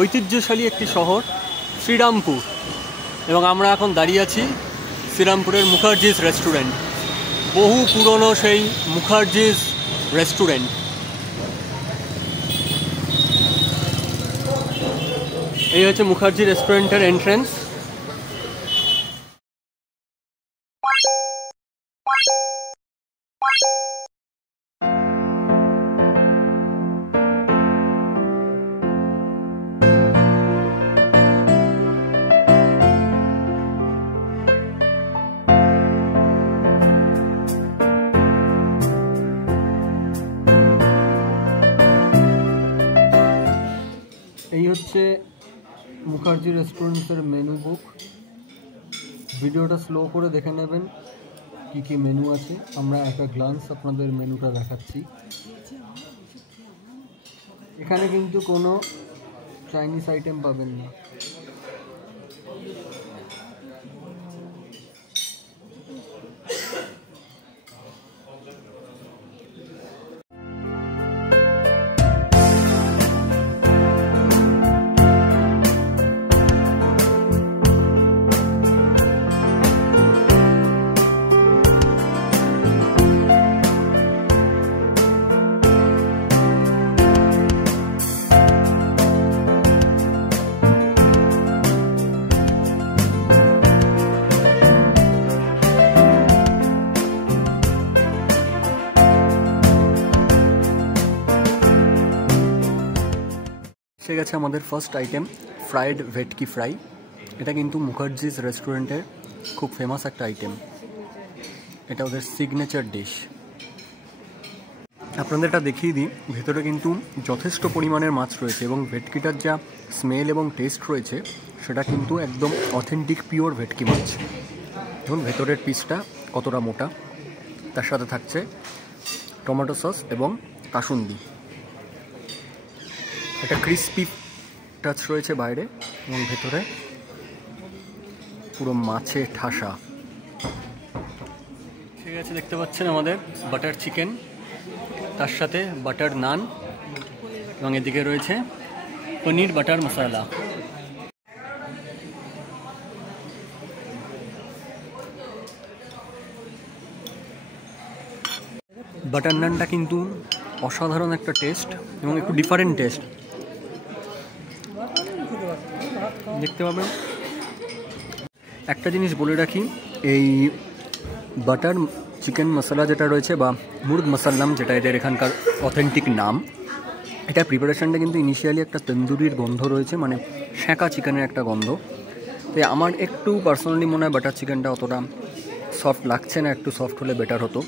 ঐতিহ্যশালী একটি শহর শ্রীরামপুর, এবং আমরা এখন দাঁড়িয়ে আছি শ্রীরামপুরের মুখার্জিস রেস্টুরেন্ট। বহু পুরনো সেই মুখার্জিস রেস্টুরেন্ট। এই হচ্ছে মুখার্জি রেস্টুরেন্টের এন্ট্রেন্স। এই হচ্ছে মুখার্জি রেস্টুরেন্টের মেনু বুক। ভিডিওটা স্লো করে দেখে নেবেন কি কি মেনু আছে। আমরা একটা গ্লান্স আপনাদের মেনুটা দেখাচ্ছি। এখানে কিন্তু কোনো চাইনিজ আইটেম পাবেন না। সে গেছে আমাদের ফার্স্ট আইটেম, ফ্রাইড ভেটকি ফ্রাই। এটা কিন্তু মুখার্জিস রেস্টুরেন্টের খুব ফেমাস একটা আইটেম। এটা ওদের সিগনেচার ডিশ। আপনাদের এটা দেখিয়ে দিই, ভেতরে কিন্তু যথেষ্ট পরিমাণের মাছ রয়েছে এবং ভেটকিটার যা স্মেল এবং টেস্ট রয়েছে সেটা কিন্তু একদম অথেন্টিক পিওর ভেটকি মাছ। এবং ভেতরের পিসটা কতটা মোটা, তার সাথে থাকছে টমেটো সস এবং কাসুন্দি। একটা ক্রিস্পি টাচ রয়েছে বাইরে এবং ভেতরে পুরো মাছে ঠাসা। ঠিক আছে, দেখতে পাচ্ছেন আমাদের বাটার চিকেন, তার সাথে বাটার নান এবং এদিকে রয়েছে পনির বাটার মশলা। বাটার নানটা কিন্তু অসাধারণ একটা টেস্ট এবং একটু ডিফারেন্ট টেস্ট দেখতে পাবেন। একটা জিনিস বলে রাখি, এই বাটার চিকেন মশলা যেটা রয়েছে বা মুর্গ মশাল্লাম যেটা এদের এখানকার অথেন্টিক নাম, এটা প্রিপারেশনটা কিন্তু ইনিশিয়ালি একটা তন্দুরির গন্ধ রয়েছে, মানে সেঁকা চিকেনের একটা গন্ধ। তো আমার একটু পার্সোনালি মনে হয় বাটার চিকেনটা অতটা সফট লাগছে না, একটু সফট হলে বেটার হতো।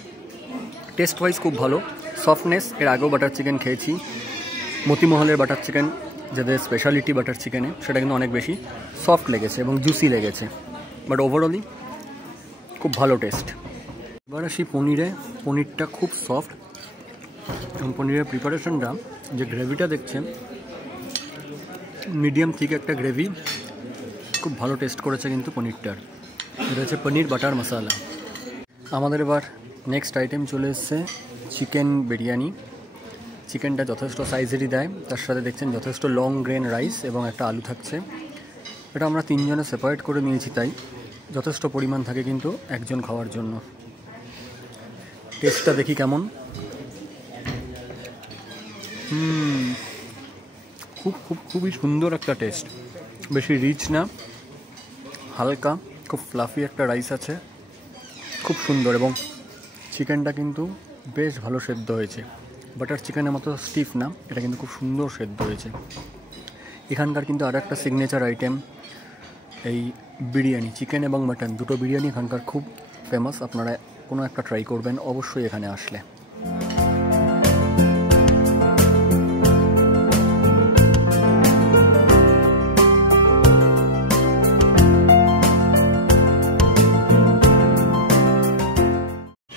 টেস্ট ওয়াইজ খুব ভালো, সফটনেস। এর আগেও বাটার চিকেন খেয়েছি, মতিমহলের বাটার চিকেন যাদের স্পেশালিটি বাটার চিকেনে, সেটা কিন্তু অনেক বেশি সফট লেগেছে এবং জুসি লেগেছে, বাট ওভারঅলি খুব ভালো টেস্ট। এবার আসি পনিরে। পনিরটা খুব সফট এবং পনিরের প্রিপারেশনটা, যে গ্রেভিটা দেখছেন মিডিয়াম থিক একটা গ্রেভি, খুব ভালো টেস্ট করেছে কিন্তু পনিরটার। এটা হচ্ছে পনির বাটার মশলা। আমাদের এবার নেক্সট আইটেম চলে এসছে চিকেন বিরিয়ানি। চিকেনটা যথেষ্ট সাইজেরই দেয়, তার সাথে দেখছেন যথেষ্ট লং গ্রেন রাইস এবং একটা আলু থাকছে। এটা আমরা তিনজনে সেপারেট করে নিয়েছি, তাই যথেষ্ট পরিমাণ থাকে কিন্তু একজন খাওয়ার জন্য। টেস্টটা দেখি কেমন। খুবই সুন্দর একটা টেস্ট, বেশি রিচ না, হালকা, খুব ফ্লাফি একটা রাইস আছে, খুব সুন্দর। এবং চিকেনটা কিন্তু বেশ ভালো সেদ্ধ হয়েছে, বাটার চিকেনের মতো স্টিফ না, এটা কিন্তু খুব সুন্দর সেদ্ধ হয়েছে। এখানকার কিন্তু আরও একটা সিগনেচার আইটেম এই বিরিয়ানি, চিকেন এবং মাটন দুটো বিরিয়ানি এখানকার খুব ফেমাস। আপনারা কোনো একটা ট্রাই করবেন অবশ্যই এখানে আসলে।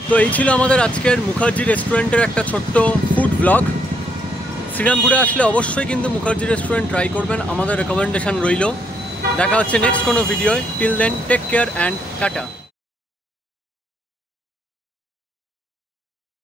তো এই ছিল আমাদের আজকের মুখার্জি রেস্টুরেন্টের একটা ছোট্ট ফুড ব্লগ। শ্রীরামপুরে আসলে অবশ্যই কিন্তু মুখার্জি রেস্টুরেন্ট ট্রাই করবেন, আমাদের রেকমেন্ডেশন রইল। দেখা হচ্ছে নেক্সট কোনো ভিডিওয়। Till then take care and tata.